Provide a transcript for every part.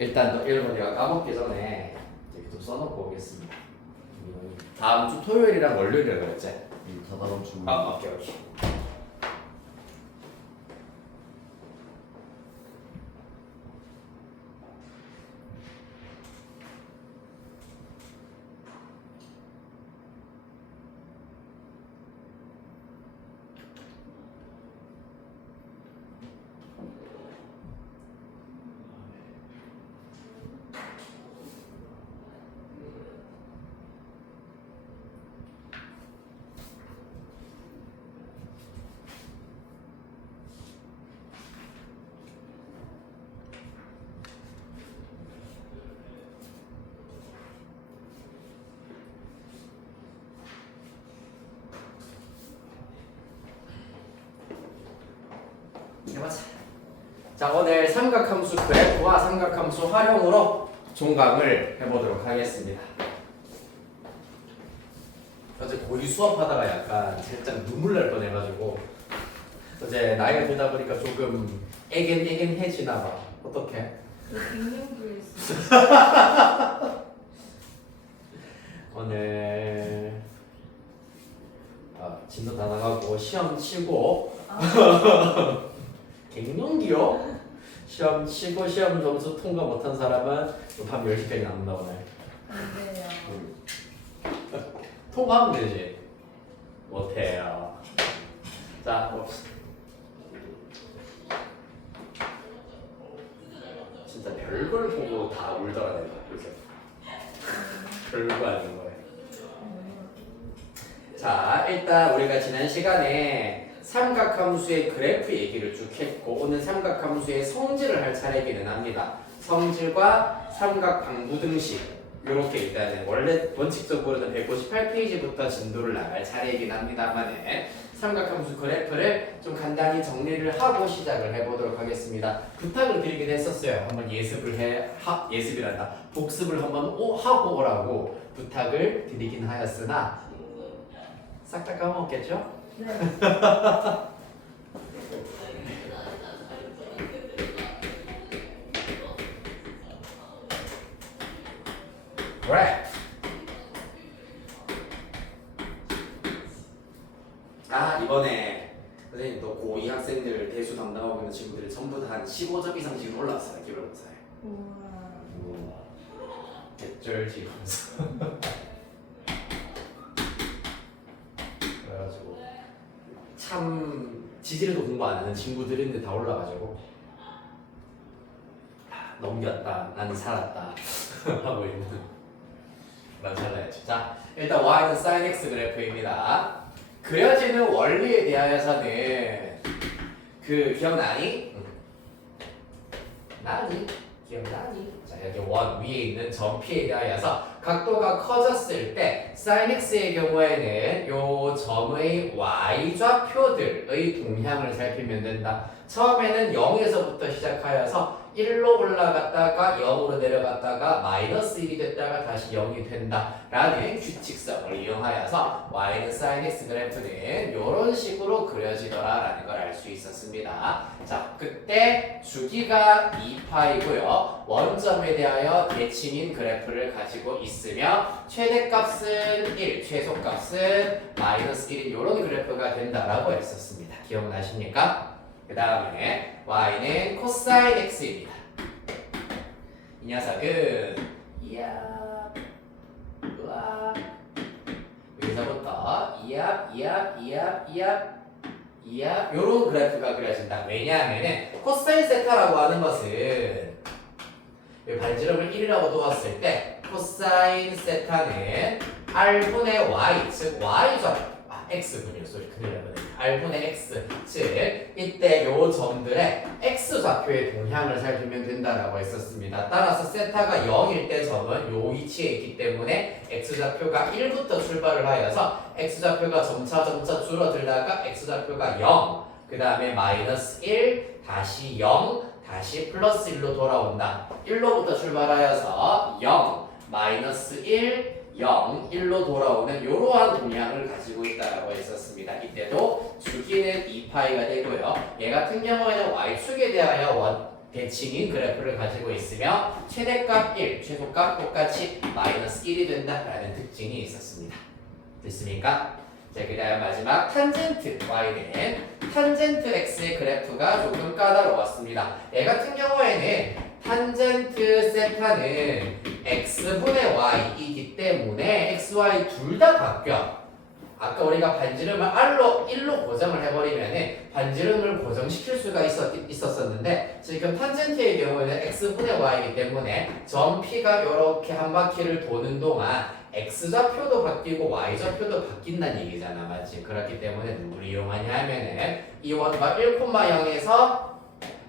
일단 또 1번 내가 까먹기 전에 이렇게 좀 써놓고 오겠습니다. 다음 주 토요일이랑 월요일이라고 그랬지? 다 다음 주. 오케이. 해보자. 자, 오늘 삼각함수 그래프와 삼각함수 활용으로 종강을 해보도록 하겠습니다. 어제 고이 수업하다가 약간 살짝 눈물 날 뻔해가지고 어제 나이가 들다 보니까 조금 애겐해지나 봐. 어떡해? 오늘 진도 다 나가고 시험 치고 갱년기요? 시험 치고 시험 점수 통과 못한 사람은 밤 10시까지 남는다 오늘. 안 돼요. 통과하면 되지. 못해요. 자, 봅시다. 진짜 별걸 보고 다 울더라 내가. 그래서 별거 아닌 거예요. 자, 일단 우리가 지난 시간에 삼각함수의 그래프 얘기를 쭉 했고 오늘 삼각함수의 성질을 할 차례이기는 합니다. 성질과 삼각방부등식 이렇게 일단은 원래 원칙적으로는 158페이지부터 진도를 나갈 차례이긴 합니다만 삼각함수 그래프를 좀 간단히 정리를 하고 시작을 해보도록 하겠습니다. 부탁을 드리긴 했었어요. 한번 예습이란다. 복습을 한번 하고 오라고 부탁을 드리긴 하였으나 싹 다 까먹었겠죠? 네. 그래. 이번에 선생님 또 고2 학생들 대수 담당하고 있는 친구들이 전부 다 한 15점 이상 지금 올라왔어요. 기말고사에. 우와. 개쩔지면서. 그래가지고 참 지질에도 공부 안 하는 친구들인데 다 올라가지고 넘겼다, 나는 살았다 하고 있는 난 잘라야지. 자, 일단 y는 sin x 그래프입니다. 그려지는 원리에 대하여서는 기억나니? 나니? 기억나니? 자, 여기 원 위에 있는 점 P에 대하여서 각도가 커졌을 때 sin x의 경우에는 요 점의 y좌표들의 동향을 살피면 된다. 처음에는 0에서부터 시작하여서 1로 올라갔다가 0으로 내려갔다가 마이너스 1이 됐다가 다시 0이 된다 라는 규칙성을 이용하여서 y는 sin x 그래프는 이런 식으로 그려지더라 라는 걸 알 수 있었습니다. 자, 그때 주기가 2파이고요 원점에 대하여 대칭인 그래프를 가지고 있으며 최대값은 1, 최소값은 마이너스 1인 이런 그래프가 된다라고 했었습니다. 기억나십니까? 그 다음에 y는 코사인 x입니다. 이 녀석은 이압 우압 여기서부터 이압 요런 그래프가 그려진다. 왜냐하면은 코사인 세타라고 하는 것은 반지름을 1이라고 두었을 때 코사인 세타는 r분의 y 즉 y좌표 x분이요. 소리 큰일 나네. r분의 x 즉 이때 요 점들의 x좌표의 동향을 살피면 된다라고 했었습니다. 따라서 세타가 0일 때 점은 요 위치에 있기 때문에 x좌표가 1부터 출발을 하여서 x좌표가 점차 줄어들다가 x좌표가 0, 그 다음에 마이너스 1, 다시 0, 다시 플러스 1로 돌아온다. 1로부터 출발하여서 0, 마이너스 1, 0, 1로 돌아오는 이러한 동향을 가지고 있다라고 했었습니다. 이때도 주기는 2파이가 되고요. 얘 같은 경우에는 y축에 대하여 대칭인 그래프를 가지고 있으며 최대값 1, 최소값 똑같이 마이너스 1이 된다라는 특징이 있었습니다. 됐습니까? 자, 그 다음 마지막 탄젠트 y는 탄젠트 x의 그래프가 조금 까다로웠습니다. 얘 같은 경우에는 탄젠트 세타는 x분의 y이기 때문에 x, y 둘 다 바뀌어. 아까 우리가 반지름을 R로 1로 고정을 해버리면 반지름을 고정시킬 수가 있었는데 지금 탄젠트의 경우에는 x분의 y이기 때문에 점 P가 이렇게 한 바퀴를 도는 동안 x좌표도 바뀌고 y좌표도 바뀐다는 얘기잖아. 맞지? 그렇기 때문에 누구를 이용하냐 하면은 이 원과 1,0에서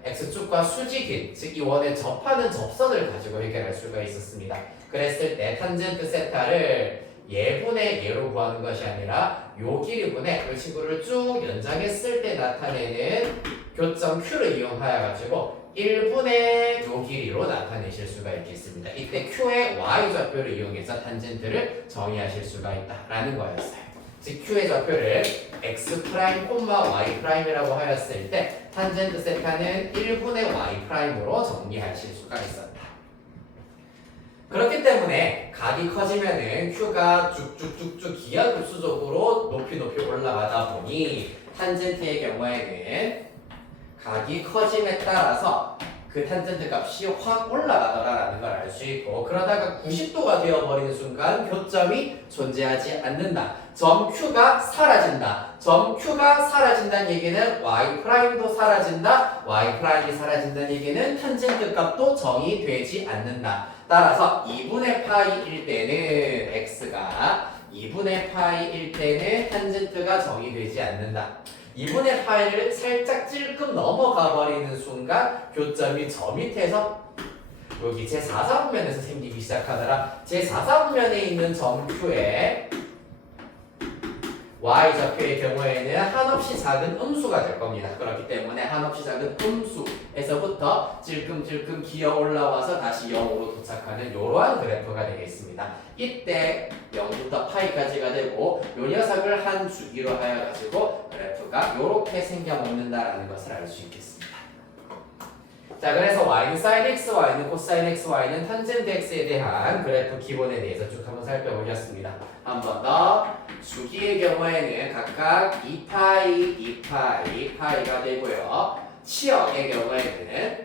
x축과 수직인 즉 이 원에 접하는 접선을 가지고 해결할 수가 있었습니다. 그랬을 때 탄젠트 세타를 예분의 예로 구하는 것이 아니라 요 길이분의 이 친구를 쭉 연장했을 때 나타내는 교점 Q를 이용하여 가지고 1분의 요 길이로 나타내실 수가 있겠습니다. 이때 Q의 Y좌표를 이용해서 탄젠트를 정의하실 수가 있다라는 거였어요. 즉 Q의 좌표를 X 프라임 콤마 Y 프라임이라고 하였을 때 탄젠트 세타는 1분의 Y 프라임으로 정리하실 수가 있었다. 그렇기 때문에 각이 커지면은 Q가 쭉쭉쭉쭉 기하급수적으로 높이 올라가다 보니 탄젠트의 경우에는 각이 커짐에 따라서 그 탄젠트 값이 확 올라가더라라는 걸 알 수 있고 그러다가 90도가 되어버리는 순간 교점이 존재하지 않는다. 점 Q가 사라진다. 점 Q가 사라진다는 얘기는 Y 프라임도 사라진다. Y 프라임이 사라진다는 얘기는 탄젠트 값도 정의되지 않는다. 따라서 2분의 파이일 때는 x가 2분의 파이일 때는 탄젠트가 정의되지 않는다. 2분의 파이를 살짝 찔끔 넘어가 버리는 순간 교점이 저 밑에서 여기 제4사분면에서 생기기 시작하더라. 제4사분면에 있는 점 Q에 Y좌표의 경우에는 한없이 작은 음수가 될 겁니다. 그렇기 때문에 한없이 작은 음수에서부터 찔끔찔끔 기어 올라와서 다시 0으로 도착하는 이러한 그래프가 되겠습니다. 이때 0부터 파이까지가 되고 이 녀석을 한 주기로 하여 가지고 그래프가 이렇게 생겨먹는다라는 것을 알 수 있겠습니다. 자, 그래서 y는 sin x, y는 cos x, y는 탄젠트 x에 대한 그래프 기본에 대해서 쭉 한번 살펴보셨습니다. 한 번 더 주기의 경우에는 각각 2파이, 2파이, 파이가 되고요. 치역의 경우에는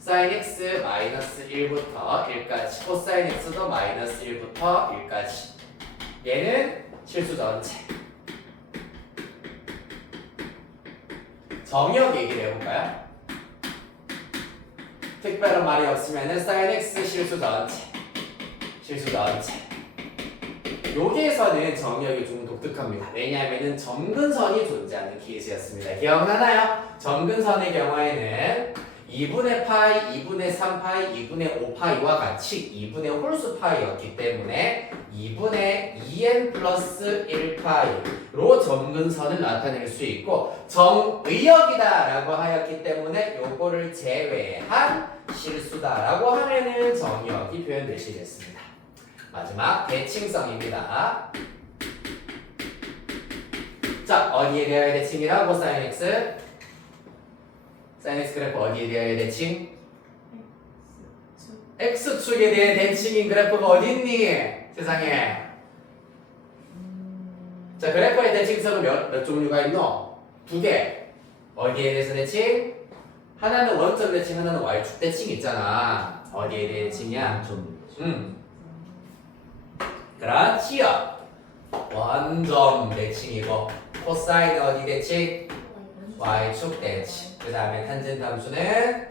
sin x 마이너스 1부터 1까지, cos x도 마이너스 1부터 1까지. 얘는 실수 전체. 정역 얘기를 해볼까요? 특별한 말이 없으면 sin x 실수 전체. 실수 전체. 여기에서는 정역이 좀 독특합니다. 왜냐하면 점근선이 존재하는 케이스였습니다. 기억나나요? 점근선의 경우에는 2분의 파이, 2분의 3파이, 2분의 5파이와 같이 2분의 홀수 파이였기 때문에 2분의 2n 플러스 1파이로 점근선을 나타낼 수 있고 정의역이다 라고 하였기 때문에 요거를 제외한 실수다라고 하면은 정의역이 표현되시겠습니다. 마지막 대칭성입니다. 자, 어디에 대하여 대칭이라고 sin x? sin x 그래프 어디에 대하여 대칭? x축에 대해 대칭인 그래프가 어디 있니? 세상에. 자, 그래프의 대칭성은 몇 종류가 있노? 2개. 어디에 대해서 대칭? 하나는 원점 대칭, 하나는 y축 대칭 있잖아. 어디에 대해 대칭이야? 그렇지요. 원점 대칭이고 코사인 어디 대칭? y축 대칭. 그 다음에 탄젠트 함수는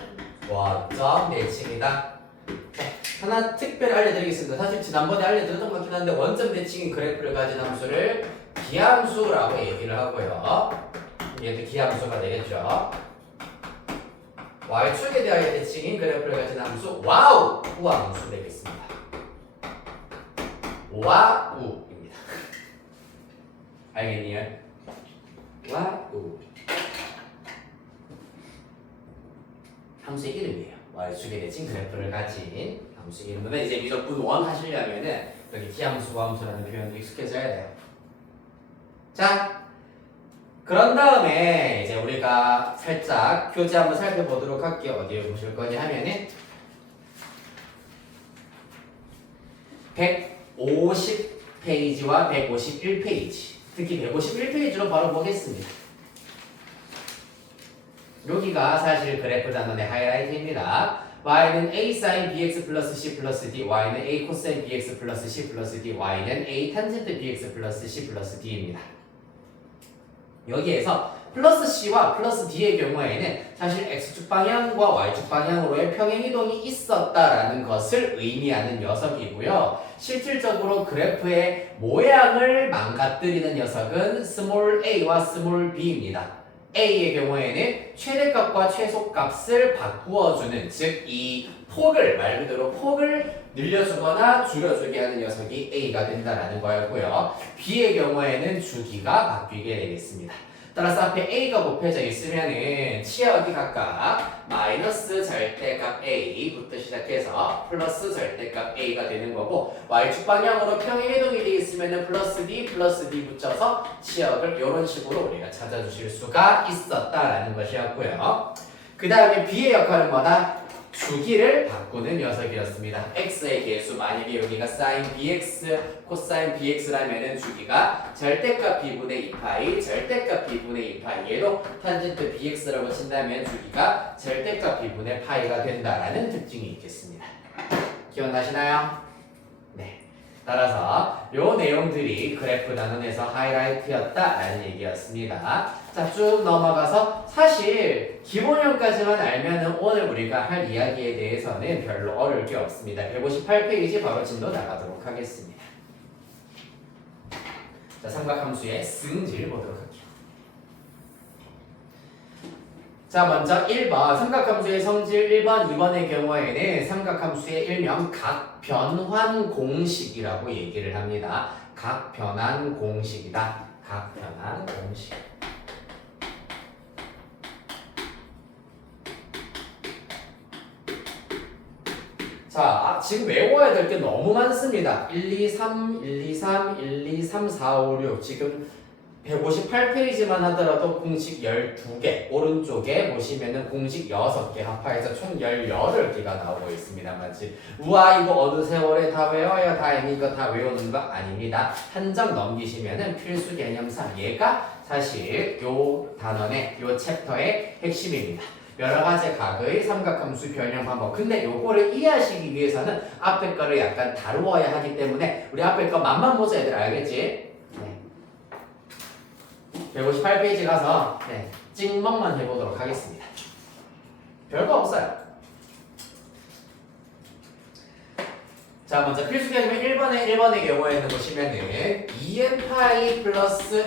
원점 대칭이다. 하나 특별히 알려드리겠습니다. 사실 지난번에 알려드렸던 것 같긴 한데 원점 대칭인 그래프를 가진 함수를 기함수라고 얘기를 하고요. 얘도 기함수가 되겠죠. y축에 대하여 대칭인 그래프를 가진 함수 와우! 우함수 되겠습니다. 와우입니다. 알겠니요? 와우. 함수의 이름이에요. y축에 대칭 그래프를 가진 함수의 이름은 이제 미적분 1 하시려면은 여기 기함수, 함수라는 표현도 익숙해져야 돼요. 자, 그런 다음에 이제 우리가 살짝 교재 한번 살펴보도록 할게요. 어디에 보실 거냐 하면은 150페이지와 151페이지, 특히 151페이지로 바로 보겠습니다. 여기가 사실 그래프 단원의 하이라이트입니다. y는 a sin bx 플러스 c 플러스 d, y는 a cosine bx 플러스 c 플러스 d, y는 a 탄젠트 bx 플러스 c 플러스 d입니다. 여기에서 플러스 c와 플러스 d의 경우에는 사실 x축 방향과 y축 방향으로의 평행이동이 있었다라는 것을 의미하는 녀석이고요. 실질적으로 그래프의 모양을 망가뜨리는 녀석은 스몰 a와 스몰 b입니다. A의 경우에는 최대값과 최소값을 바꾸어주는, 즉 이 폭을, 말 그대로 폭을 늘려주거나 줄여주게 하는 녀석이 A가 된다는 거였고요. B의 경우에는 주기가 바뀌게 되겠습니다. 따라서 앞에 A가 곱해져 있으면은 치아 어디 갈까? 마이너스 절대값 A부터 시작해서 플러스 절대값 A가 되는 거고, Y축 방향으로 평행이동이 되어 있으면은 플러스 D 붙여서 치역을 이런 식으로 우리가 찾아주실 수가 있었다라는 것이었고요. 그 다음에 B의 역할은 뭐다? 주기를 바꾸는 녀석이었습니다. x의 개수, 만약에 여기가 sin bx, cosine bx라면은 주기가 절대값 b분의 2파이, 절대값 b분의 2파이, 얘도 탄젠트 bx라고 친다면 주기가 절대값 b분의 파이가 된다라는 특징이 있겠습니다. 기억나시나요? 네. 따라서 요 내용들이 그래프 단원에서 하이라이트였다라는 얘기였습니다. 자, 쭉 넘어가서 사실 기본형까지만 알면은 오늘 우리가 할 이야기에 대해서는 별로 어려울 게 없습니다. 158페이지 바로 진도 나가도록 하겠습니다. 자, 삼각함수의 승질 보도록 할게요. 자, 먼저 1번 삼각함수의 성질 1번, 2번의 경우에는 삼각함수의 일명 각변환 공식이라고 얘기를 합니다. 각변환 공식이다. 각변환 공식. 자, 지금 외워야 될 게 너무 많습니다. 1, 2, 3, 1, 2, 3, 1, 2, 3, 4, 5, 6. 지금 158페이지만 하더라도 공식 12개, 오른쪽에 보시면은 공식 6개 합하여서 총 18개가 나오고 있습니다. 맞지? 우와, 이거 어느 세월에 다 외워요? 다 이거 다 외우는 거 아닙니다. 한 장 넘기시면은 필수 개념상 얘가 사실 요 단원의, 요 챕터의 핵심입니다. 여러 가지 각의 삼각함수 변형 방법. 근데 요거를 이해하시기 위해서는 앞에 거를 약간 다루어야 하기 때문에 우리 앞에 거 맛만 보자, 얘들. 알겠지? 158페이지 가서 찍먹만 해보도록 하겠습니다. 별거 없어요. 자, 먼저 필수 개념의 1번의 경우에는 보시면은 2n파이 플러스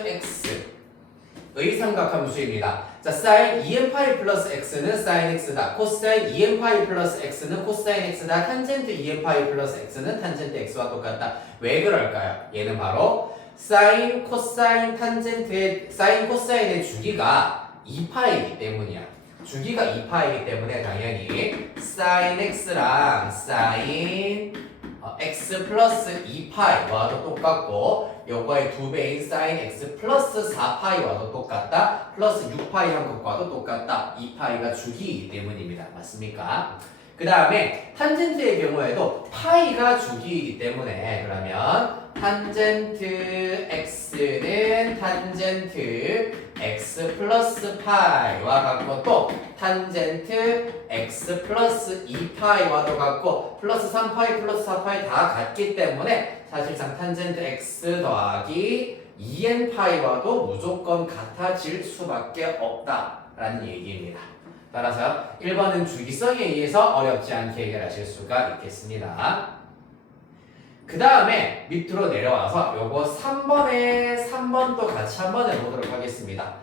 x의 삼각함수입니다. 자, sin 2n파이 플러스 x는 sin x다. 코사인 2n파이 플러스 x는 코사인 x다. 탄젠트 2n파이 플러스 x는 탄젠트 x와 똑같다. 왜 그럴까요? 얘는 바로 사인, 코사인, 탄젠트의 사인, 코사인의 주기가 2파이기 때문이야. 주기가 2파이기 때문에 당연히 사인 x랑 사인 x 플러스 2파이와도 똑같고, 요거의 2배인 사인 x 플러스 4파이와도 똑같다. 플러스 6파이 한 것과도 똑같다. 2파이가 주기이기 때문입니다. 맞습니까? 그 다음에 탄젠트의 경우에도 파이가 주기이기 때문에 그러면 탄젠트 x는 탄젠트 x 플러스 파이와 같고, 또 탄젠트 x 플러스 2파이와도 같고, 플러스 3파이 플러스 4파이 다 같기 때문에 사실상 탄젠트 x 더하기 2n파이와도 무조건 같아질 수밖에 없다라는 얘기입니다. 따라서 1번은 주기성에 의해서 어렵지 않게 해결하실 수가 있겠습니다. 그 다음에 밑으로 내려와서 요거 3번도 같이 한번 해보도록 하겠습니다.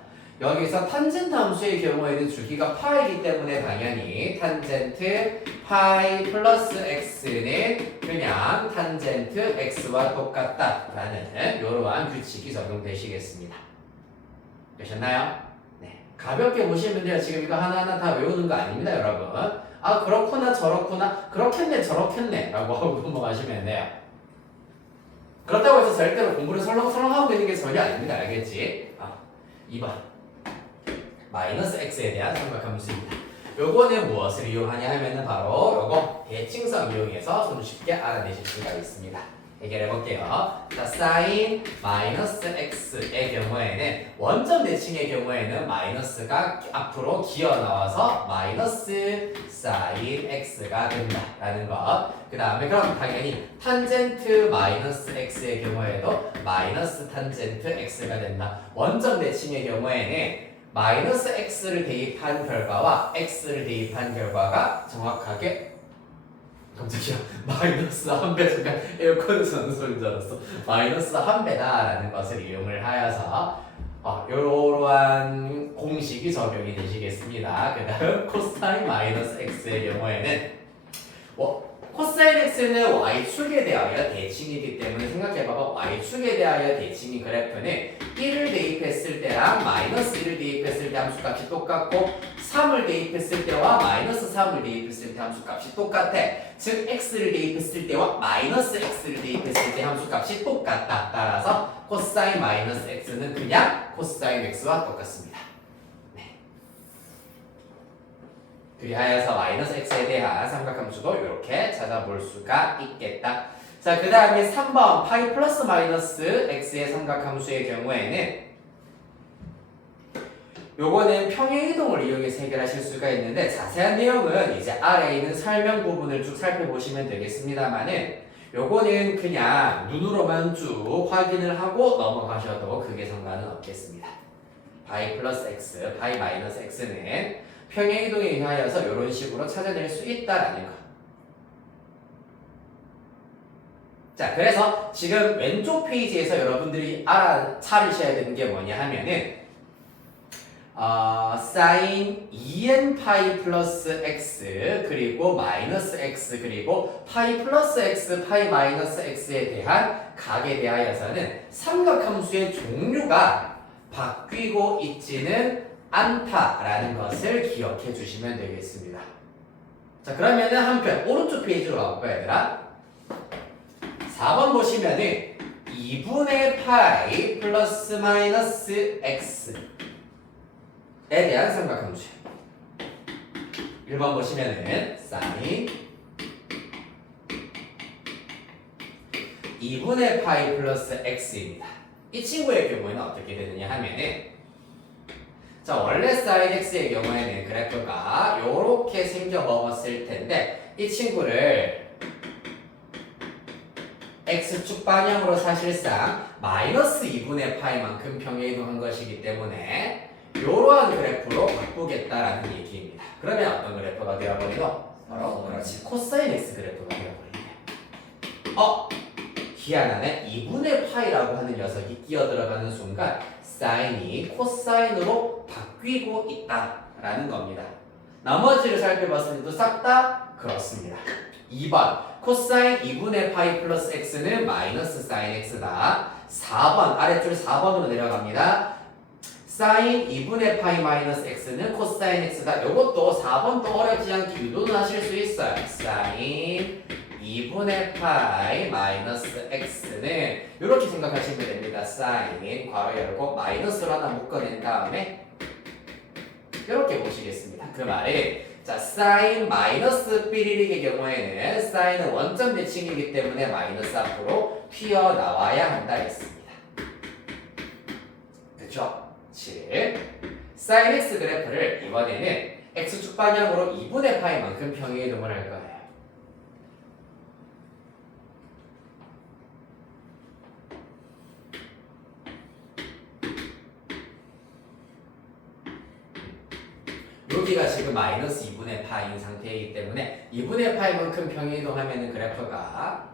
여기서 탄젠트 함수의 경우에는 주기가 파이기 때문에 당연히 탄젠트 파이 플러스 x는 그냥 탄젠트 x와 똑같다라는 이러한 규칙이 적용되시겠습니다. 되셨나요? 네. 가볍게 보시면 돼요. 지금 이거 하나하나 다 외우는 거 아닙니다, 여러분. 아, 그렇구나, 저렇구나, 그렇겠네, 저렇겠네 라고 하고 넘어가시면 돼요. 그렇다고 해서 절대로 공부를 설렁설렁 하고 있는 게 전혀 아닙니다. 알겠지? 2번 마이너스 x에 대한 삼각함수입니다. 요거는 무엇을 이용하냐 하면은 바로 요거 대칭성 이용해서 손쉽게 알아내실 수가 있습니다. 해결해 볼게요. 자, sin 마이너스 x의 경우에는 원점 대칭의 경우에는 마이너스가 앞으로 기어 나와서 마이너스 sin x가 된다라는 것. 그 다음에 그럼 당연히 탄젠트 마이너스 x의 경우에도 마이너스 탄젠트 x가 된다. 원점 대칭의 경우에는 마이너스 x를 대입한 결과와 x를 대입한 결과가 정확하게 깜짝이야 마이너스 한 배 순간 에어컨에서 하는 소리인 줄 알았어. 마이너스 한 배다라는 것을 이용을 하여서 이러한 공식이 적용이 되시겠습니다. 그 다음 코사인 마이너스 x의 경우에는 코사인 x는 y축에 대하여 대칭이기 때문에 생각해봐봐. y축에 대하여 대칭인 그래프는 1을 대입했을 때랑 마이너스 1을 대입했을 때 함수값이 똑같고 3을 대입했을 때와 마이너스 3을 대입했을 때 함수값이 똑같아. 즉 x를 대입했을 때와 마이너스 x를 대입했을 때 함수값이 똑같다. 따라서 코사인 마이너스 x는 그냥 코사인 x와 똑같습니다. 그리하여서 마이너스 x에 대한 삼각함수도 이렇게 찾아볼 수가 있겠다. 자, 그 다음에 3번 파이 플러스 마이너스 x의 삼각함수의 경우에는 요거는 평행이동을 이용해서 해결하실 수가 있는데 자세한 내용은 이제 아래에 있는 설명 부분을 쭉 살펴보시면 되겠습니다만은 요거는 그냥 눈으로만 쭉 확인을 하고 넘어가셔도 크게 상관은 없겠습니다. 파이 플러스 x, 파이 마이너스 x는 평행이동에 의하여서 이런 식으로 찾아낼 수 있다라는 것. 자, 그래서 지금 왼쪽 페이지에서 여러분들이 알아차리셔야 되는 게 뭐냐 하면은 sin 2n 파이 플러스 x 그리고 마이너스 x 그리고 파이 플러스 x 파이 마이너스 x에 대한 각에 대하여서는 삼각함수의 종류가 바뀌고 있지는 않다라는 것을 기억해 주시면 되겠습니다. 자, 그러면은 한편 오른쪽 페이지로 가볼까요, 얘들아? 4번 보시면은 2분의 파이 플러스 마이너스 x에 대한 삼각함수예요. 1번 보시면은 sin 2분의 파이 플러스 x입니다. 이 친구의 경우에는 어떻게 되느냐 하면은 자, 원래 sin x의 경우에는 그래프가 요렇게 생겨 먹었을 텐데 이 친구를 x축 방향으로 사실상 마이너스 2분의 파이만큼 평행이동한 것이기 때문에 이러한 그래프로 바꾸겠다라는 얘기입니다. 그러면 어떤 그래프가 되어버리노? 바로 그렇지 코사인 x 그래프가 되어버리네. 희한하네. 2분의 파이라고 하는 녀석이 끼어들어가는 순간 사인이 코사인으로 바뀌고 있다라는 겁니다. 나머지를 살펴봤을 때도 싹 다 그렇습니다. 2번 코사인 2분의 파이 플러스 x는 마이너스 사인 x다. 4번 아래줄 4번으로 내려갑니다. 사인 2분의 파이 마이너스 x는 코사인 x다. 이것도 4번도 어렵지 않게 유도는 하실 수 있어요. 사인 2분의 파이 마이너스 x는 이렇게 생각하시면 됩니다. 사인 괄호 열고 마이너스로 하나 묶어낸 다음에 이렇게 보시겠습니다. 그 말이 자 사인 마이너스 삐리릭의 경우에는 사인은 원점 대칭이기 때문에 마이너스 앞으로 튀어나와야 한다 했습니다. 그쵸? 7. 사인 x 그래프를 이번에는 x축 방향으로 2분의 파이만큼 평행이동을 할 거예요. 여기가 지금 마이너스 2분의 파인 상태이기 때문에 2분의 파이만큼 평행이동하면 그래프가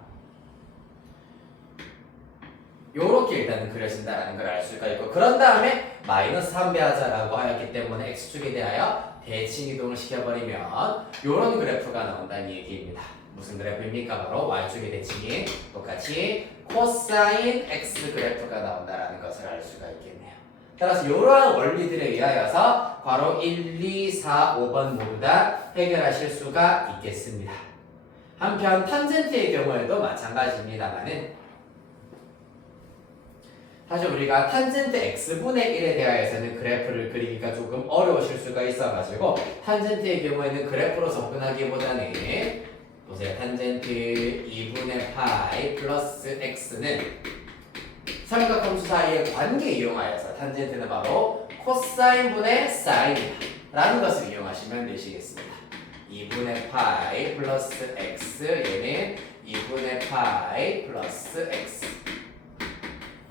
요렇게 일단은 그려진다라는 걸 알 수가 있고 그런 다음에 마이너스 3배 하자라고 하였기 때문에 x축에 대하여 대칭이동을 시켜버리면 요런 그래프가 나온다는 얘기입니다. 무슨 그래프입니까? 바로 y축의 대칭이 똑같이 코사인 x 그래프가 나온다라는 것을 알 수가 있겠네요. 따라서 이러한 원리들에 의하여서 괄호 1, 2, 4, 5번 모두 다 해결하실 수가 있겠습니다. 한편 탄젠트의 경우에도 마찬가지입니다만은 사실 우리가 탄젠트 x분의 1에 대하여서는 그래프를 그리기가 조금 어려우실 수가 있어가지고 탄젠트의 경우에는 그래프로 접근하기보다는 보세요. 탄젠트 2분의 파이 플러스 x는 삼각함수 사이의 관계 이용하여서 탄젠트는 바로 코사인분의 사인이다 라는 것을 이용하시면 되시겠습니다. 2분의 파이 플러스 x 얘는 2분의 파이 플러스 x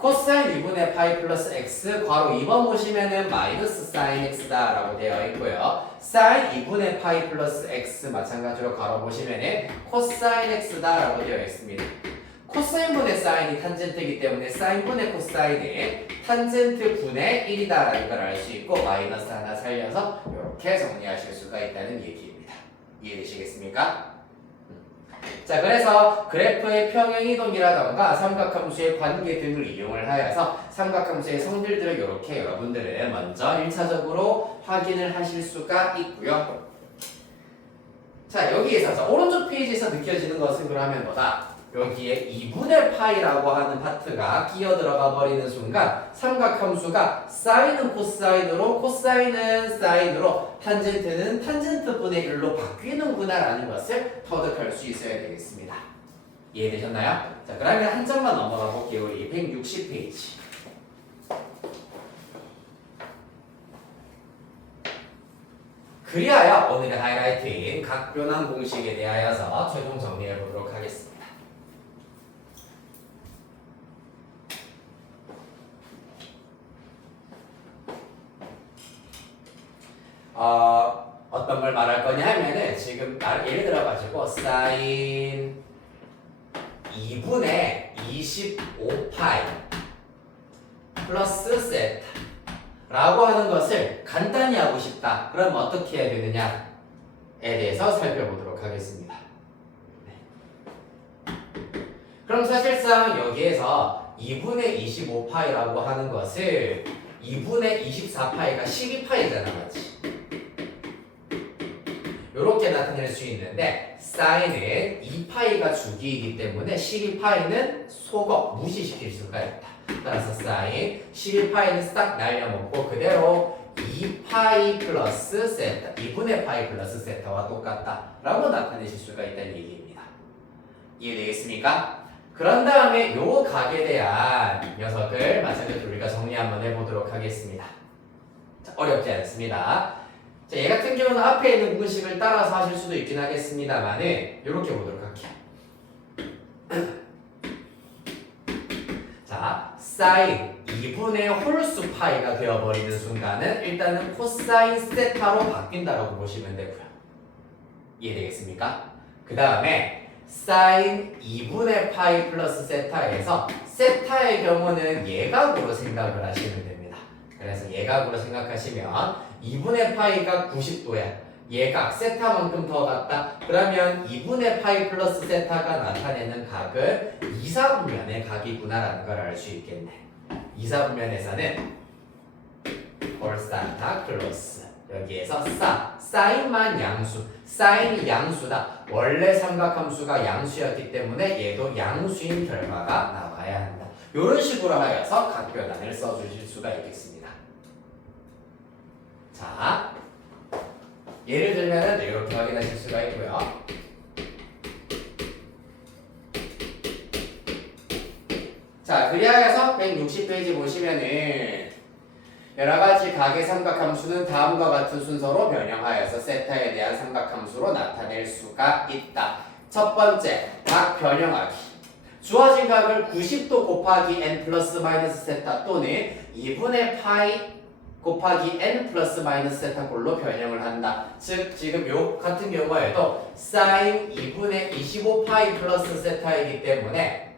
코사인 2분의 파이 플러스 x 괄호 2번 보시면은 마이너스 사인 x다 라고 되어 있고요. 사인 2분의 파이 플러스 x 마찬가지로 괄호 보시면은 코사인 x다 라고 되어 있습니다. 코사인분의 사인이 탄젠트이기 때문에 사인분의 코사인은 탄젠트 분의 1이다 라는 걸 알 수 있고 마이너스 하나 살려서 이렇게 정리하실 수가 있다는 얘기입니다. 이해되시겠습니까? 자, 그래서 그래프의 평행이동이라던가 삼각함수의 관계 등을 이용을 하여서 삼각함수의 성질들을 이렇게 여러분들은 먼저 1차적으로 확인을 하실 수가 있고요. 자, 여기에서 오른쪽 페이지에서 느껴지는 것은 그러면 뭐다? 여기에 2분의 파이라고 하는 파트가 끼어 들어가 버리는 순간 삼각함수가 사인은 코사인으로 코사인은 사인으로 탄젠트는 탄젠트 분의 1로 바뀌는구나 라는 것을 터득할 수 있어야 되겠습니다. 이해되셨나요? 자, 그러면 한 점만 넘어가 볼게요. 우리 160페이지. 그리하여 오늘의 하이라이트인 각변환 공식에 대하여서 최종 정리해 보도록 하겠습니다. 어떤 걸 말할 거냐 하면은 지금 예를 들어 가지고 사인 2분의 25파이 플러스 세타 라고 하는 것을 간단히 하고 싶다. 그럼 어떻게 해야 되느냐에 대해서 살펴보도록 하겠습니다. 네. 그럼 사실상 여기에서 2분의 25파이라고 하는 것을 2분의 24파이가 12파이잖아, 맞지? 이렇게 나타낼 수 있는데 사인은 2파이가 주기이기 때문에 12파이는 속어 무시시킬 수가 있다. 따라서 사인 12파이는 싹 날려먹고 그대로 2파이 플러스 세타 2분의 파이 플러스 세타와 똑같다 라고 나타내실 수가 있다는 얘기입니다. 이해되겠습니까? 그런 다음에 요 각에 대한 녀석을 마찬가지로 우리가 정리 한번 해보도록 하겠습니다. 자, 어렵지 않습니다. 자, 얘 같은 경우는 앞에 있는 공식을 따라서 하실 수도 있긴 하겠습니다만은 이렇게 보도록 할게요. 자, 사인 2분의 홀수 파이가 되어버리는 순간은 일단은 코사인 세타로 바뀐다라고 보시면 되고요. 이해되겠습니까? 그 다음에 사인 2분의 파이 플러스 세타에서 세타의 경우는 예각으로 생각을 하시면 됩니다. 그래서 예각으로 생각하시면 2분의 파이가 90도야. 예각 세타만큼 더 같다. 그러면 2분의 파이 플러스 세타가 나타내는 각은 2사분면의 각이구나라는 걸 알 수 있겠네. 2사분면에서는 홀산타 클로스 여기에서 사인만 양수 사인이 양수다. 원래 삼각함수가 양수였기 때문에 얘도 양수인 결과가 나와야 한다. 이런 식으로 하여서 각변환을 써주실 수가 있겠습니다. 자, 예를 들면 이렇게 확인하실 수가 있고요. 자, 그리하여서 160페이지 보시면은 여러가지 각의 삼각함수는 다음과 같은 순서로 변형하여서 세타에 대한 삼각함수로 나타낼 수가 있다. 첫 번째, 각 변형하기. 주어진 각을 90도 곱하기 n 플러스 마이너스 세타 또는 2분의 파이 곱하기 n 플러스 마이너스 세타 꼴로 변형을 한다. 즉 지금 요 같은 경우에도 사인 2분의 25파이 플러스 세타이기 때문에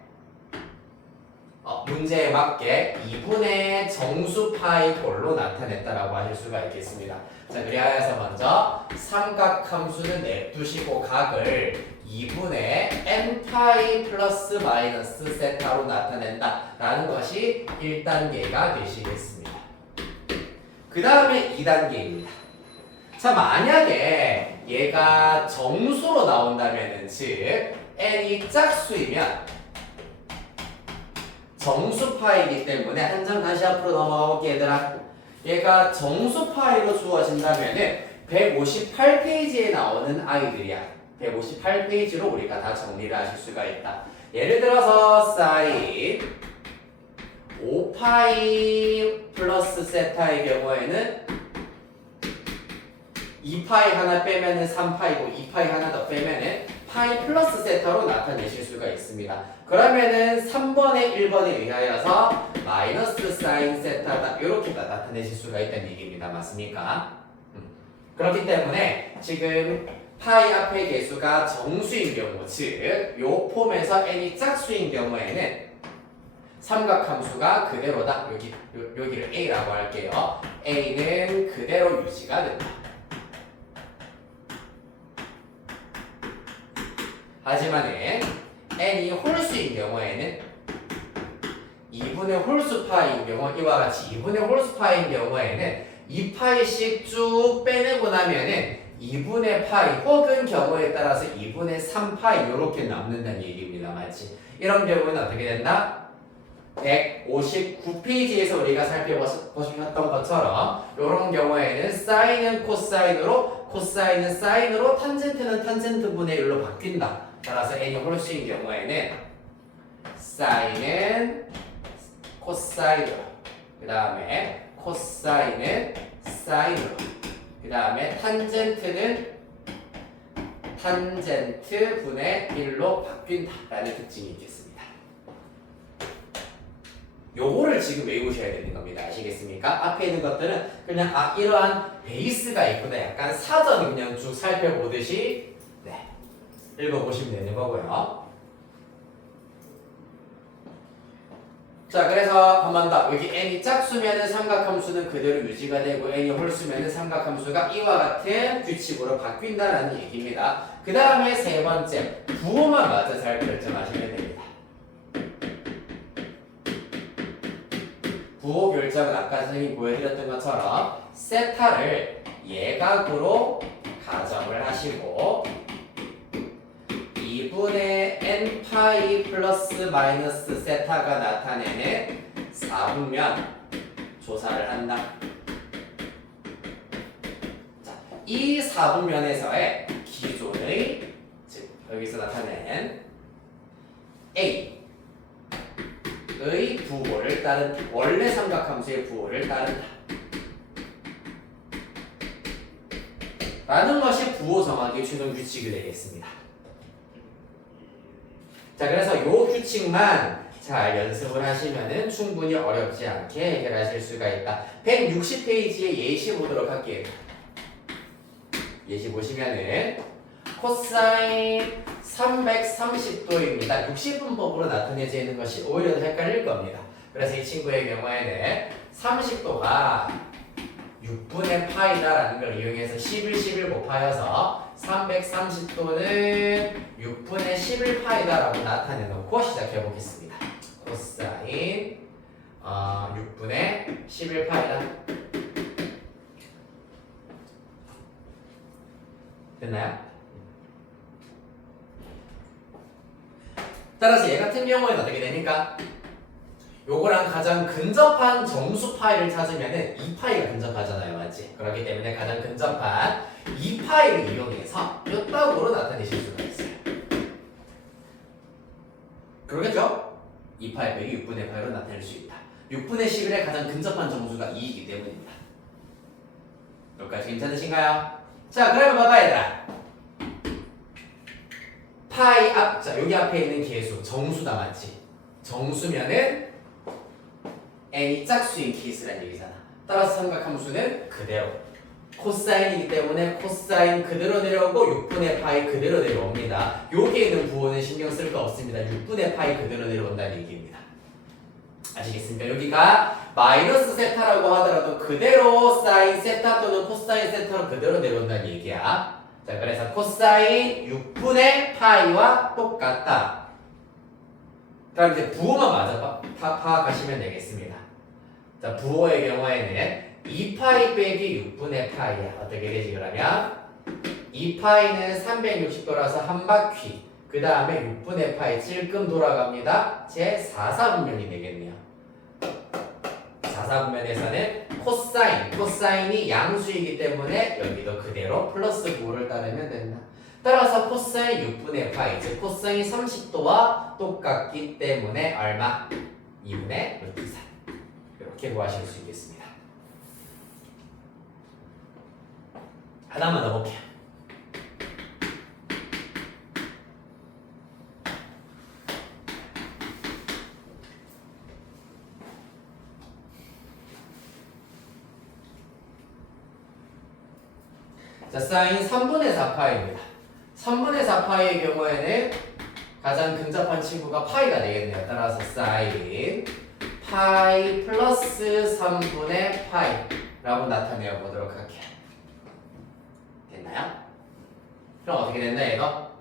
문제에 맞게 2분의 정수파이 꼴로 나타냈다라고 하실 수가 있겠습니다. 자, 그리하여서 먼저 삼각함수는 냅두시고 각을 2분의 n파이 플러스 마이너스 세타로 나타낸다 라는 것이 1단계가 되시겠습니다. 그 다음에 2단계입니다. 자, 만약에 얘가 정수로 나온다면은 즉 n이 짝수이면 정수파이기 때문에 한 장 다시 앞으로 넘어가 볼게 얘들아. 얘가 정수파이로 주어진다면은 158페이지에 나오는 아이들이야. 158페이지로 우리가 다 정리를 하실 수가 있다. 예를 들어서 사인 5파이 플러스 세타의 경우에는 2파이 하나 빼면은 3파이고 2파이 하나 더 빼면은 파이 플러스 세타로 나타내실 수가 있습니다. 그러면은 3번에 1번에 의하여서 마이너스 사인 세타다 이렇게 나타내실 수가 있다는 얘기입니다. 맞습니까? 그렇기 때문에 지금 파이 앞의 개수가 정수인 경우, 즉 요 폼에서 n이 짝수인 경우에는 삼각함수가 그대로다. 여기를 a라고 할게요. a는 그대로 유지가 된다. 하지만은 n이 홀수인 경우에는 2분의 홀수파인 경우 이와 같이 2분의 홀수파인 경우에는 2파이씩 쭉 빼내고 나면은 2분의 파이 혹은 경우에 따라서 2분의 3파이 이렇게 남는다는 얘기입니다. 맞지? 이런 경우는 어떻게 된다? 159페이지에서 우리가 살펴보셨던 것처럼 이런 경우에는 사인은 코사인으로 코사인은 사인으로 탄젠트는 탄젠트 분의 1로 바뀐다. 따라서 n이 홀수인 경우에는 사인은 코사인으로 그 다음에 코사인은 사인으로 그 다음에 탄젠트는 탄젠트 분의 1로 바뀐다라는 특징이 있겠습니다. 요거를 지금 외우셔야 되는 겁니다. 아시겠습니까? 앞에 있는 것들은 그냥 이러한 베이스가 있구나 약간 사전 그냥 쭉 살펴보듯이 읽어보시면 되는 거고요. 자, 그래서 한 번 더 여기 n이 짝수면은 삼각함수는 그대로 유지가 되고 n이 홀수면은 삼각함수가 이와 같은 규칙으로 바뀐다라는 얘기입니다. 그 다음에 세 번째 부호만 맞춰 잘 결정하시면 됩니다. 부호 결정은 아까 선생님이 보여드렸던 것처럼 세타를 예각으로 가정을 하시고 2분의 n파이 플러스 마이너스 세타가 나타내는 4분면 조사를 한다. 자, 이 4분면에서의 기존의 즉 여기서 나타낸 A의 부호를 따른 원래 삼각함수의 부호를 따른다. 라는 것이 부호 정하기의 최종 규칙이 되겠습니다. 자, 그래서 요 규칙만 잘 연습을 하시면은 충분히 어렵지 않게 해결하실 수가 있다. 160페이지에 예시 보도록 할게요. 예시 보시면은 코사인 330도입니다. 60분법으로 나타내져 있는 것이 오히려 더 헷갈릴 겁니다. 그래서 이 친구의 경우에는 30도가 6분의 파이다라는 걸 이용해서 11 곱하여서 330도는 6분의 11파이다라고 나타내놓고 시작해 보겠습니다. 코사인 6분의 11파이다. 됐나요? 따라서 얘 같은 경우에는 어떻게 됩니까? 요거랑 가장 근접한 정수 파이를 찾으면은 2파이가 근접하잖아요. 맞지? 그렇기 때문에 가장 근접한 2파이를 이용해서 요따구로 나타내실 수가 있어요. 그러겠죠? 2파이 빼기 6분의 파이로 나타낼 수 있다. 6분의 11에 가장 근접한 정수가 2이기 때문입니다. 여기까지 괜찮으신가요? 자, 그러면 봐봐 얘들아. 파이 자, 여기 앞에 있는 개수 정수다. 맞지? 정수면은 n이 짝수인 케이스란 얘기잖아. 따라서 삼각함수는 그대로 코사인이기 때문에 코사인 그대로 내려오고 6분의 파이 그대로 내려옵니다. 여기에 있는 부호는 신경 쓸 거 없습니다. 6분의 파이 그대로 내려온다는 얘기입니다. 아시겠습니까? 여기가 마이너스 세타라고 하더라도 그대로 사인 세타 또는 코사인 세타로 그대로 내려온다는 얘기야. 자, 그래서 코사인 6분의 파이와 똑같다. 그럼 이제 부호만 맞아 파악하시면 되겠습니다. 자, 부호의 경우에는 2파이 빼기 6분의 파이야. 어떻게 되지 그러면? 2파이는 360도라서 한 바퀴. 그 다음에 6분의 파이 찔끔 돌아갑니다. 제 4사분면이 되겠네요. 4사분면에서는 코사인이 양수이기 때문에 여기도 그대로 플러스 9를 따르면 된다. 따라서 코사인 6분의 파이, 즉 코사인 30도와 똑같기 때문에 얼마? 2분의 루트 4. 이렇게 구하실 수 있겠습니다. 하나만 더 볼게요. 자, 사인 3분의 4파이입니다. 3분의 4파이의 경우에는 가장 근접한 친구가 파이가 되겠네요. 따라서 사인 파이 플러스 3분의 파이라고 나타내어 보도록 할게요. 됐나요? 그럼 어떻게 된다 이거?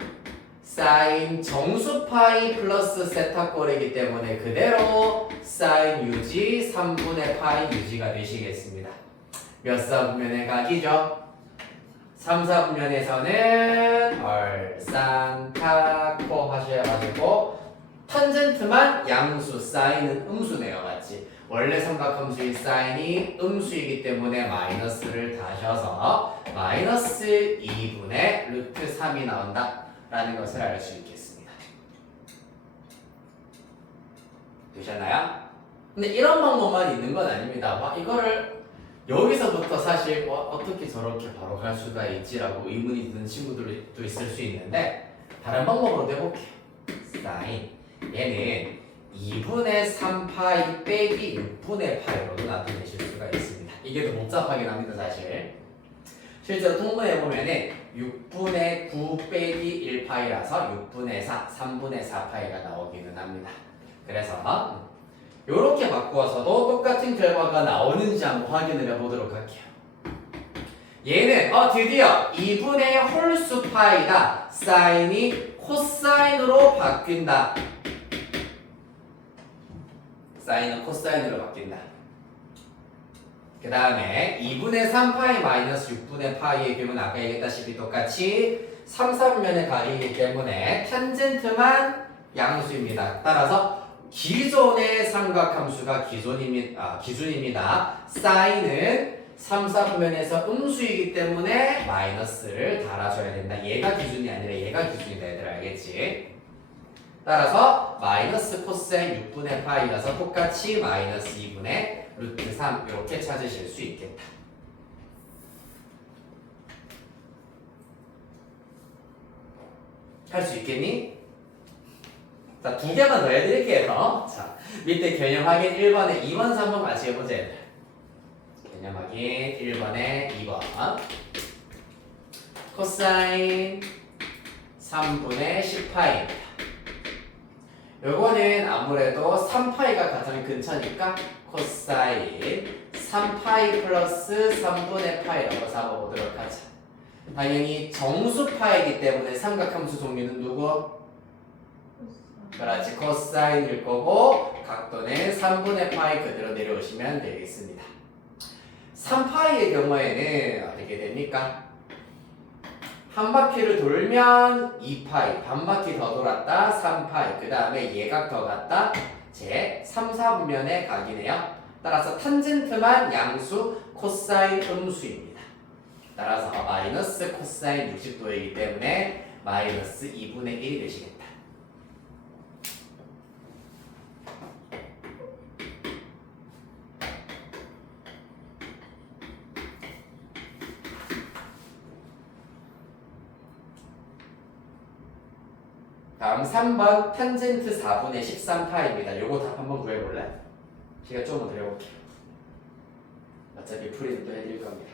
사인 정수 파이 플러스 세타꼴이기 때문에 그대로 사인 유지 3분의 파이 유지가 되시겠습니다. 몇 사분면의 각이죠? 3, 4분면에서는 얼쌍타코 하셔가지고 탄젠트만 양수, 사인은 음수네요. 맞지? 원래 삼각함수인 사인이 음수이기 때문에 마이너스를 다셔서 마이너스 2분의 루트 3이 나온다 라는 것을 알 수 있겠습니다. 되셨나요? 근데 이런 방법만 있는 건 아닙니다. 이거를 여기서부터 사실 어떻게 저렇게 바로 갈 수가 있지라고 의문이 드는 친구들도 있을 수 있는데 다른 방법으로 해볼게요. 사인 얘는 2분의 3파이 빼기 6분의 파이로도 나타내실 수가 있습니다. 이게 더 복잡하긴 합니다. 사실 실제로 통분해보면은 6분의 9 빼기 1파이라서 6분의 4, 3분의 4파이가 나오기는 합니다. 그래서 이렇게 바꾸어서도 똑같은 결과가 나오는지 한번 확인을 해보도록 할게요. 얘는 드디어 2분의 홀수 파이다. 사인이 코사인으로 바뀐다. 사인은 코사인으로 바뀐다. 그 다음에 2분의 3파이 마이너스 6분의 파이의 경우는 아까 얘기했다시피 똑같이 3, 4분면의 각이기 때문에 탄젠트만 양수입니다. 따라서 기존의 삼각함수가 기준입니다. 사인은 3, 4분면에서 음수이기 때문에 마이너스를 달아줘야 된다. 얘가 기준이 아니라 얘가 기준이다. 얘들 알겠지? 따라서 마이너스 코사인 6분의 파이라서 똑같이 마이너스 2분의 루트 3 이렇게 찾으실 수 있겠다. 할 수 있겠니? 자, 두 개만 더 해드릴게요. 자, 밑에 개념 확인 1번에 2번, 3번 같이 해보자. 개념 확인 1번에 2번. 코사인 3분의 10파이입니다. 요거는 아무래도 3파이가 가장 근처니까 코사인 3파이 플러스 3분의 파이라고 잡아보도록 하자. 당연히 정수파이기 때문에 삼각함수 종류는 누구? 그렇지, 코사인일 거고 각도는 3분의 파이 그대로 내려오시면 되겠습니다. 3파이의 경우에는 어떻게 됩니까? 한 바퀴를 돌면 2파이, 반 바퀴 더 돌았다 3파이, 그 다음에 예각 더 갔다 제 3, 4분면의 각이네요. 따라서 탄젠트만 양수, 코사인 음수입니다. 따라서 마이너스 코사인 60도이기 때문에 마이너스 2분의 1이 되시겠다. 다음 3번 탄젠트 4분의 13파입니다. 요거 답 한번 구해볼래? 제가 좀 더 드려볼게요. 어차피 풀이는 또 해드릴 겁니다.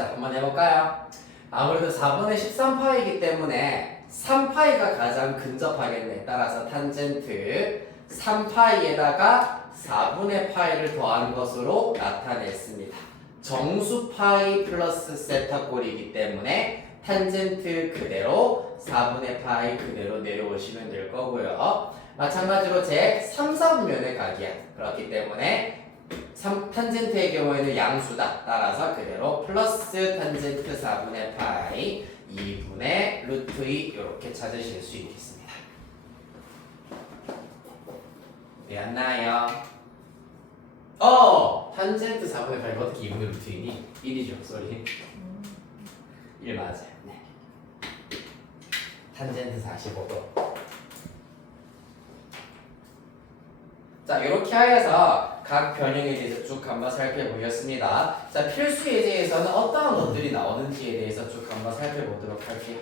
자, 한번 해볼까요? 아무래도 4분의 13파이기 때문에 3파이가 가장 근접하겠네. 따라서 탄젠트 3파이에다가 4분의 파이를 더한 것으로 나타냈습니다. 정수 파이 플러스 세타 꼴이기 때문에 탄젠트 그대로 4분의 파이 그대로 내려오시면 될 거고요. 마찬가지로 제 3, 4분면의 각이야. 그렇기 때문에 탄젠트의 경우에는 양수다. 따라서 그대로 플러스 탄젠트 4분의 파이 2분의 루트 2 이렇게 찾으실 수 있겠습니다. 되었나요? 탄젠트 4분의 파이가 어떻게 2분의 루트 2니? 1이죠, 쏘리. 1 맞아요. 네. 탄젠트 45도. 자, 이렇게 하여서 각 변형에 대해서 쭉 한번 살펴보겠습니다. 자, 필수 예제에서는 어떠한 것들이 나오는지에 대해서 쭉 한번 살펴보도록 할게요.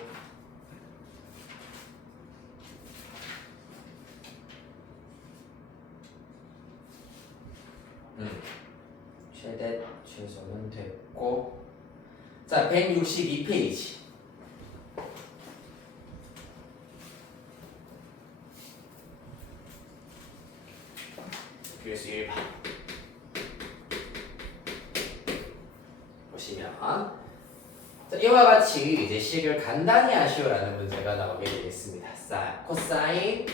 최대, 최소는 됐고. 자, 162페이지. 필수 1번. 보시면 자, 이와 같이 이제 식을 간단히 하시오라는 문제가 나오게 되겠습니다. 코사인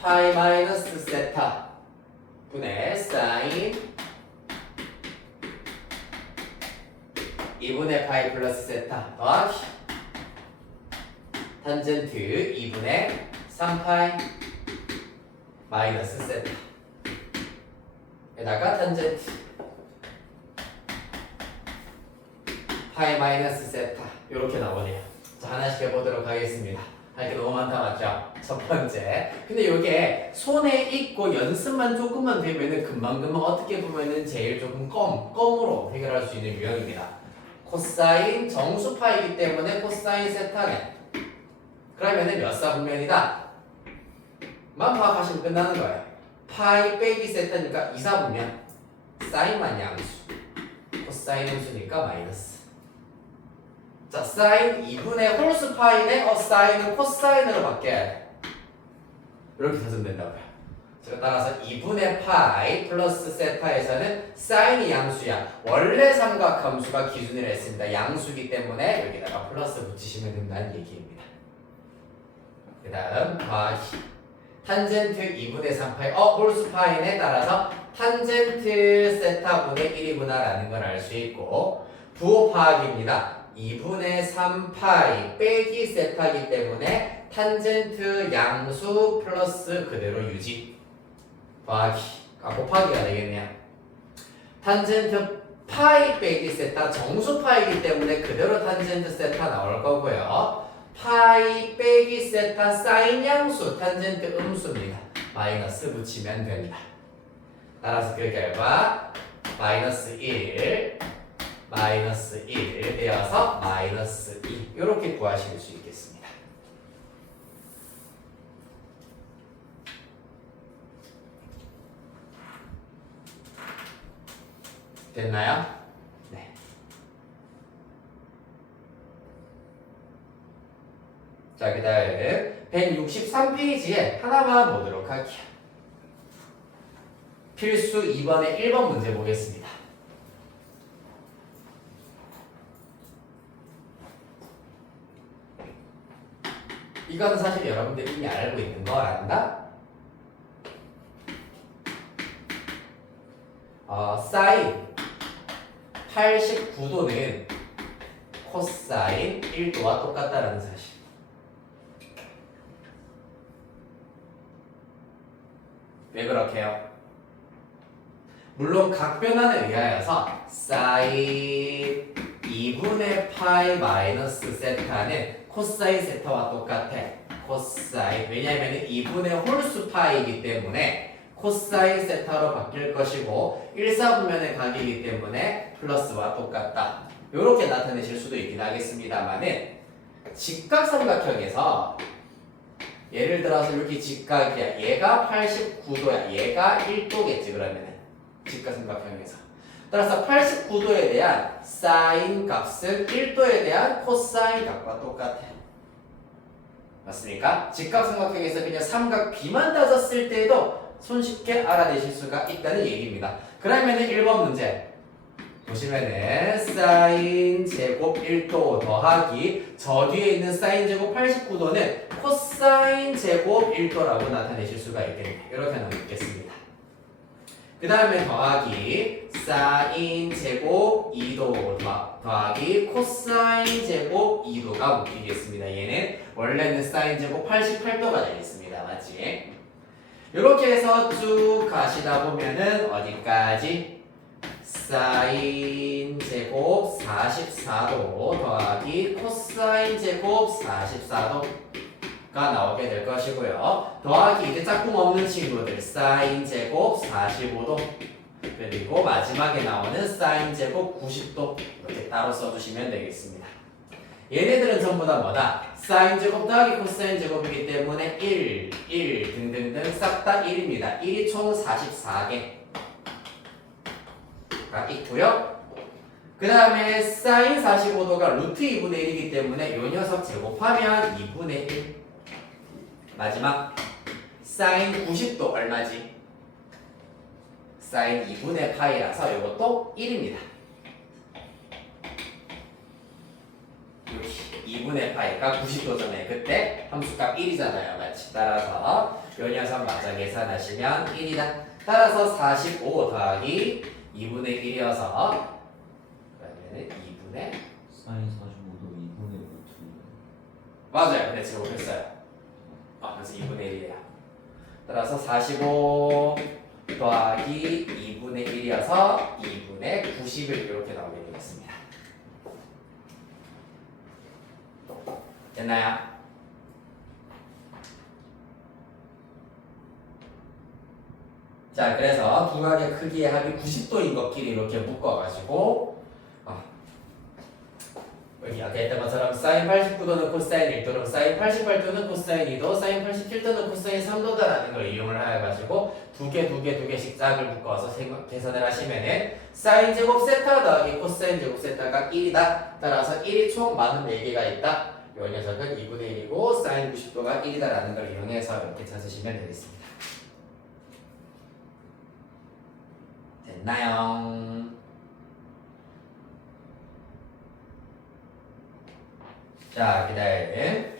파이 마이너스 세타 분의 사인 2분의 파이 플러스 세타 더하기 탄젠트 2분의 3파이 마이너스 세타 에다가 탄젠트 파이 마이너스 세타 이렇게 나오네요. 자, 하나씩 해보도록 하겠습니다. 할 게 너무 많다 맞죠? 첫 번째. 근데 이게 손에 익고 연습만 조금만 되면은 금방금방 어떻게 보면은 제일 조금 껌으로 해결할 수 있는 유형입니다. 코사인 정수파이기 때문에 코사인 세타네. 그러면은 몇 사분면이다? 만 파악하시면 끝나는 거예요. 파이 빼기 세타니까 2사분면. 사인만 양수. 코사인 음수니까 마이너스. 자, 사인 2분의 홀수 파이네. 사인은 코사인으로 바뀌어야 돼. 이렇게 써주면 된다고요. 제가 따라서 2분의 파이 플러스 세타에서는 사인이 양수야. 원래 삼각함수가 기준이라 했습니다. 양수기 때문에 여기다가 플러스 붙이시면 된다는 얘기입니다. 그 다음 더하기 탄젠트 2분의 3파이 홀수 파이네. 따라서 탄젠트 세타분의 1이구나 라는 걸 알 수 있고 부호 파악입니다. 2분의 3파이 빼기 세타이기 때문에 탄젠트 양수 플러스 그대로 유지 더하기 곱하기가 되겠네요. 탄젠트 파이 빼기 세타 정수 파이기 때문에 그대로 탄젠트 세타 나올 거고요. 파이 빼기 세타 사인 양수 탄젠트 음수입니다. 마이너스 붙이면 됩니다. 따라서 그 결과 마이너스 1 마이너스 1 되어서 마이너스 2 이렇게 구하실 수 있겠습니다. 됐나요? 네. 자, 그 다음 163페이지에 하나만 보도록 할게요. 필수 2번의 1번 문제 보겠습니다. 이거는 사실 여러분들이 이미 알고 있는 거란다. 사인 89도는 코사인 1도와 똑같다라는 사실. 왜 그렇게요? 물론 각 변환에 의하여서 사인 2분의 파이 마이너스 세타는 코사인 세타와 똑같아. 코사인. 왜냐하면 2분의 홀수 파이이기 때문에 코사인 세타로 바뀔 것이고 1사분면의 각이기 때문에 플러스와 똑같다. 이렇게 나타내실 수도 있긴 하겠습니다만은 직각삼각형에서 예를 들어서 이렇게 직각이야. 얘가 89도야. 얘가 1도겠지 그러면은 직각삼각형에서. 따라서 89도에 대한 사인 값은 1도에 대한 코사인 값과 똑같아. 맞습니까? 직각삼각형에서 그냥 삼각 B만 따졌을 때도 손쉽게 알아내실 수가 있다는 얘기입니다. 그러면은 1번 문제 보시면은 사인 제곱 1도 더하기 저 뒤에 있는 사인 제곱 89도는 코사인 제곱 1도라고 나타내실 수가 있겠네요. 이렇게 나누겠습니다. 그 다음에 더하기 사인 제곱 2도 더하기 코사인 제곱 2도가 묶이겠습니다. 얘는 원래는 사인 제곱 88도가 되겠습니다. 맞지? 이렇게 해서 쭉 가시다 보면은 어디까지? 사인 제곱 44도 더하기 코사인 제곱 44도가 나오게 될 것이고요. 더하기 이제 짝꿍 없는 친구들 사인 제곱 45도 그리고 마지막에 나오는 사인 제곱 90도 이렇게 따로 써주시면 되겠습니다. 얘네들은 전부 다 뭐다? 사인 제곱 더하기 코사인 제곱이기 때문에 1, 1 등등등 싹 다 1입니다. 1이 총 44개가 있고요. 그 다음에 사인 45도가 루트 2분의 1이기 때문에 이 녀석 제곱하면 2분의 1. 마지막 사인 90도 얼마지? 사인 2분의 파이라서 이것도 1입니다. 2분의 파이가 90도잖아요. 그때 함수값 1이잖아요. 맞지? 따라서 이 녀석 마저 계산하시면 1이다. 따라서 45 더하기 2분의 1이어서 그러면 2분의 사인 45도 2분의 루트. 맞아요. 네, 제곱했어요. 그래서 2분의 1이에요. 따라서 45 더하기 2분의 1이어서 2분의 90을 이렇게 나오게 되겠습니다. 됐나요? 자, 그래서 두 각의 크기의 합이 90도인 것끼리 이렇게 묶어가지고 여기 아까 했던 것처럼 사인 89도는 코사인 1도로 사인 88도는 코사인 2도, 사인 87도는 코사인 3도다라는 걸 이용을 해가지고 두 개씩 짝을 묶어서 계산을 하시면은 사인 제곱 세타 더하기 코사인 제곱 세타가 1이다. 따라서 1이 총 많은 4개가 있다. 이 녀석은 2분의 1이고 사인 90도가 1이다라는 걸 이용해서 이렇게 찾으시면 되겠습니다. 됐나요? 자, 그 다음에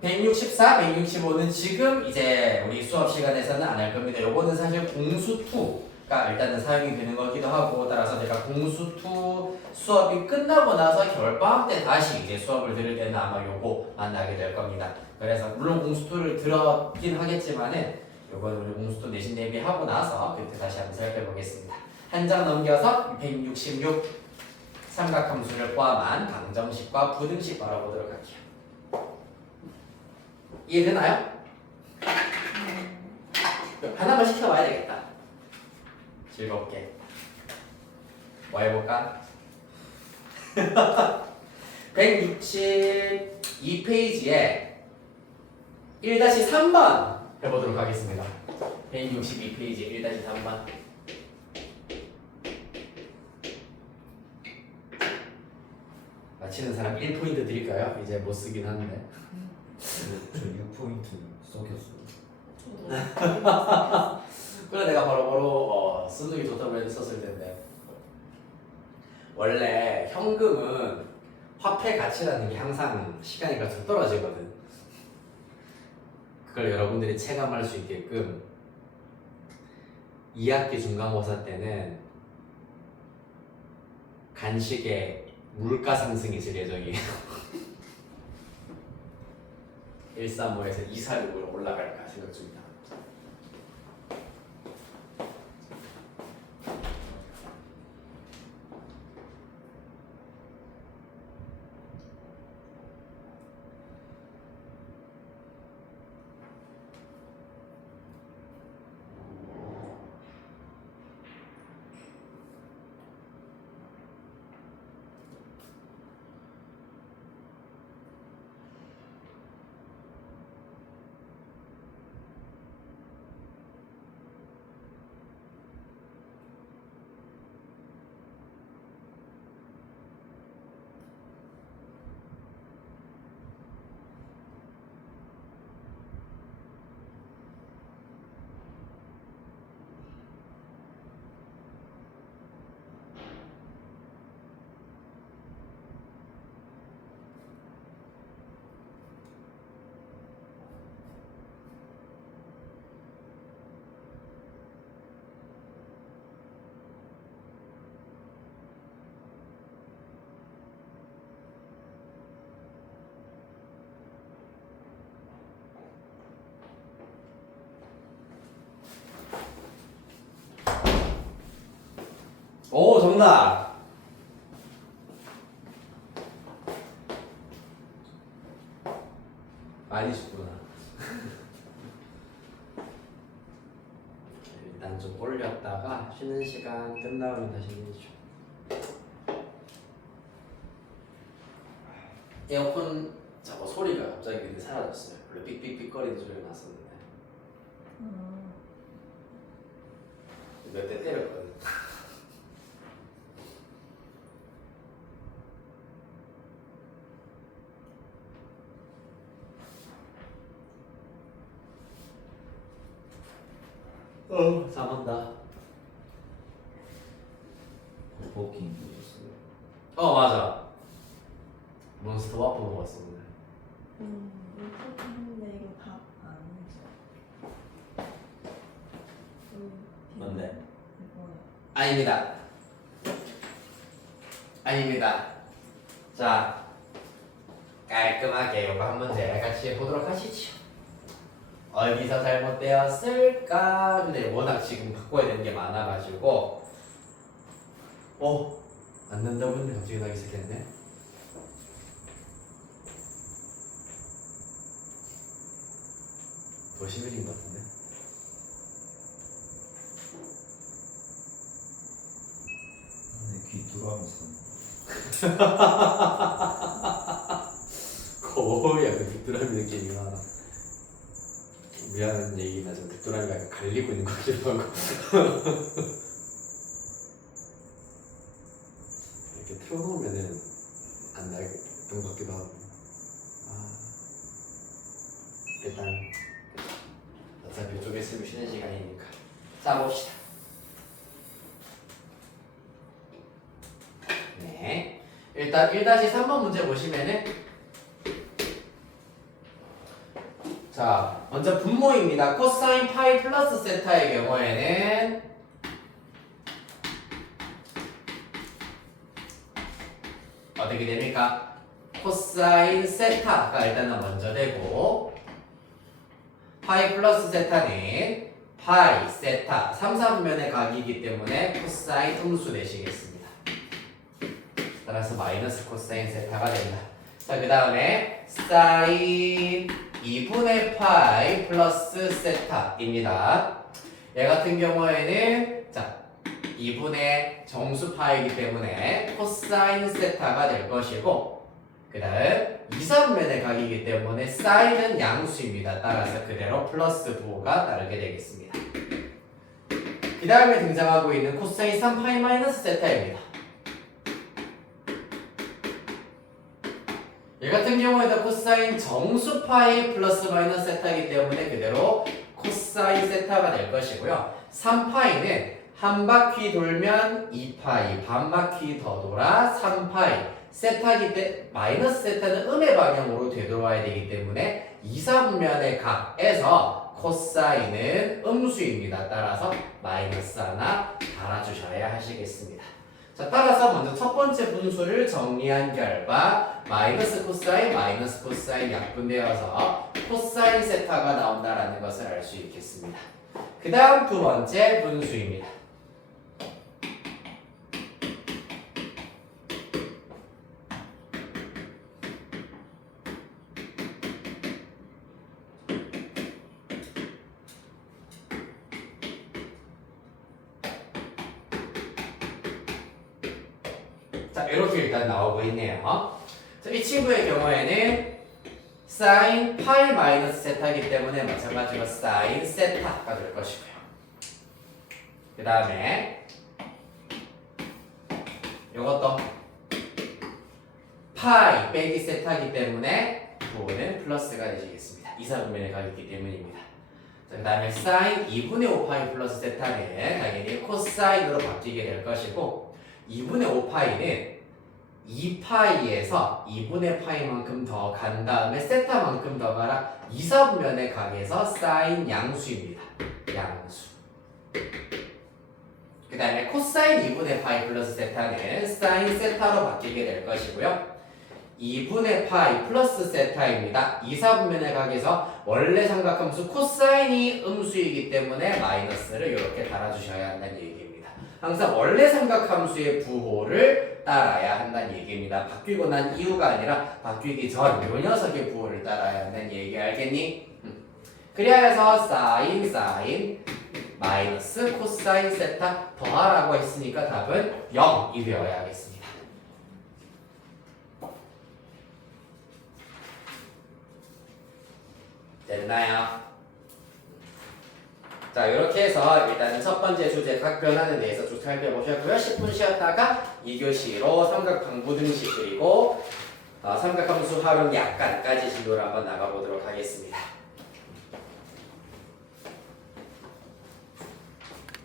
164, 165는 지금 이제 우리 수업 시간에서는 안 할 겁니다. 요거는 사실 공수2가 일단은 사용이 되는 거기도 하고 따라서 제가 공수2 수업이 끝나고 나서 겨울방학 때 다시 이제 수업을 들을 때는 아마 요거 만나게 될 겁니다. 그래서 물론 공수2를 들었긴 하겠지만은 요거는 우리 공수2 내신 대비하고 나서 그때 다시 한번 살펴보겠습니다. 한 장 넘겨서 166 삼각함수를 포함한 방정식과 부등식 알아보도록 할게요. 이해되나요? 하나만 시켜봐야 되겠다. 즐겁게. 뭐 해볼까? 162페이지에 1-3번 해보도록 하겠습니다. 162페이지 1-3번. 맞히는 사람 1포인트 드릴까요? 이제 못 쓰긴 하는데. 저 6포인트 썩였어요. 그래 내가 바로 쓰는 게 좋다고 했었을 텐데. 원래 현금은 화폐 가치라는 게 항상 시간이 갈수록 떨어지거든. 그걸 여러분들이 체감할 수 있게끔 2학기 중간고사 때는 간식에 물가 상승이 있을 예정이에요. 135에서 246으로 올라갈까 생각 중이다. 오, 정답. 많이 쉽구나. 일단 좀 올렸다가 쉬는 시간 끝나면 다시 내죠. 에어컨 저거 소리가 갑자기 근데 사라졌어요. 원래 삑삑삑 거리는 소리가 났었는데 몇 대 때렸거든. 잠한다. 버거킹 보셨어요? 맞아. 몬스터 와퍼 먹었어 오늘. 이거 했는데 이거 답 아니죠? 뭔데? 이거요. 아닙니다. 아닙니다. 자, 깔끔하게 이거 한 문제 같이 해보도록 하시죠. 어디서 잘못되었을까? 근데 워낙 지금 바꿔야 되는 게 많아가지고 안 된다고 했는데 갑자기 나기 시작했네. 더 심해진 것 같은데. 귀 뚫어하면서 거의 약간 귀뚜라미 느낌이 나. 미안한 얘기나 좀 귀뚜라미가 약간 갈리고 있는 것 같기도 하고. 이렇게 틀어놓으면은 안 나겠던 것 같기도 하고. 일단 어차피 이쪽에 있으면 쉬는 시간이니까. 자, 봅시다. 네. 일단 1-3번 문제 보시면은 자, 먼저 분모입니다. 코사인 파이 플러스 세타의 경우에는 어떻게 됩니까? 코사인 세타가 일단은 먼저 되고 파이 플러스 세타는 파이, 세타, 3,4분면의 각이기 때문에 코사인 음수 되시겠습니다. 따라서 마이너스 코사인 세타가 된다. 자, 그 다음에 사인 2분의 파이 플러스 세타입니다. 얘 같은 경우에는 자 2분의 정수 파이기 때문에 코사인 세타가 될 것이고 그 다음 2,3면의 각이기 때문에 사인은 양수입니다. 따라서 그대로 플러스 부호가 따르게 되겠습니다. 그 다음에 등장하고 있는 코사인 3파이 마이너스 세타입니다. 얘 같은 경우에도 코사인 정수 파이 플러스 마이너스 세타이기 때문에 그대로 코사인 세타가 될 것이고요. 3파이는 한 바퀴 돌면 2파이, 반 바퀴 더 돌아 3파이, 세타기 때 마이너스 세타는 음의 방향으로 되돌아야 되기 때문에 2,3면의 각에서 코사인은 음수입니다. 따라서 마이너스 하나 달아주셔야 하시겠습니다. 자, 따라서 먼저 첫 번째 분수를 정리한 결과 마이너스 코사인 약분되어서 코사인 세타가 나온다라는 것을 알 수 있겠습니다. 그 다음 두 번째 분수입니다. 자, 이렇게 일단 나오고 있네요. 자, 이 친구의 경우에는 사인 파이 마이너스 세타이기 때문에 마찬가지로 사인 세타가 될 것이고요. 그 다음에 이것도 파이 빼기 세타이기 때문에 부호는 플러스가 되시겠습니다. 이사분면의 각이기 때문입니다. 그 다음에 사인 2분의 5파이 플러스 세타는 당연히 코사인으로 바뀌게 될 것이고 2분의 5파이는 2파이에서 2분의 파이만큼 더 간 다음에 세타만큼 더 가라 2사분면의 각에서 사인 양수입니다. 양수. 그 다음에 코사인 2분의 파이 플러스 세타는 사인 세타로 바뀌게 될 것이고요. 2분의 파이 플러스 세타입니다. 2사분면의 각에서 원래 삼각함수 코사인이 음수이기 때문에 마이너스를 이렇게 달아주셔야 한다는 얘기입니다. 항상 원래 삼각함수의 부호를 따라야 한다는 얘기입니다. 바뀌고 난 이유가 아니라 바뀌기 전 요 녀석의 부호를 따라야 한다는 얘기 알겠니? 그래야 해서 사인 마이너스 코사인 세타 더하라고 했으니까 답은 0이 되어야겠습니다. 됐나요? 자, 이렇게 해서 일단은 첫 번째 주제 각 변화에 대해서 쭉 살펴보셨고요. 10분 쉬었다가 2교시로 삼각방부 등식 그리고 삼각함수 활용 약간까지 진도를 한번 나가보도록 하겠습니다.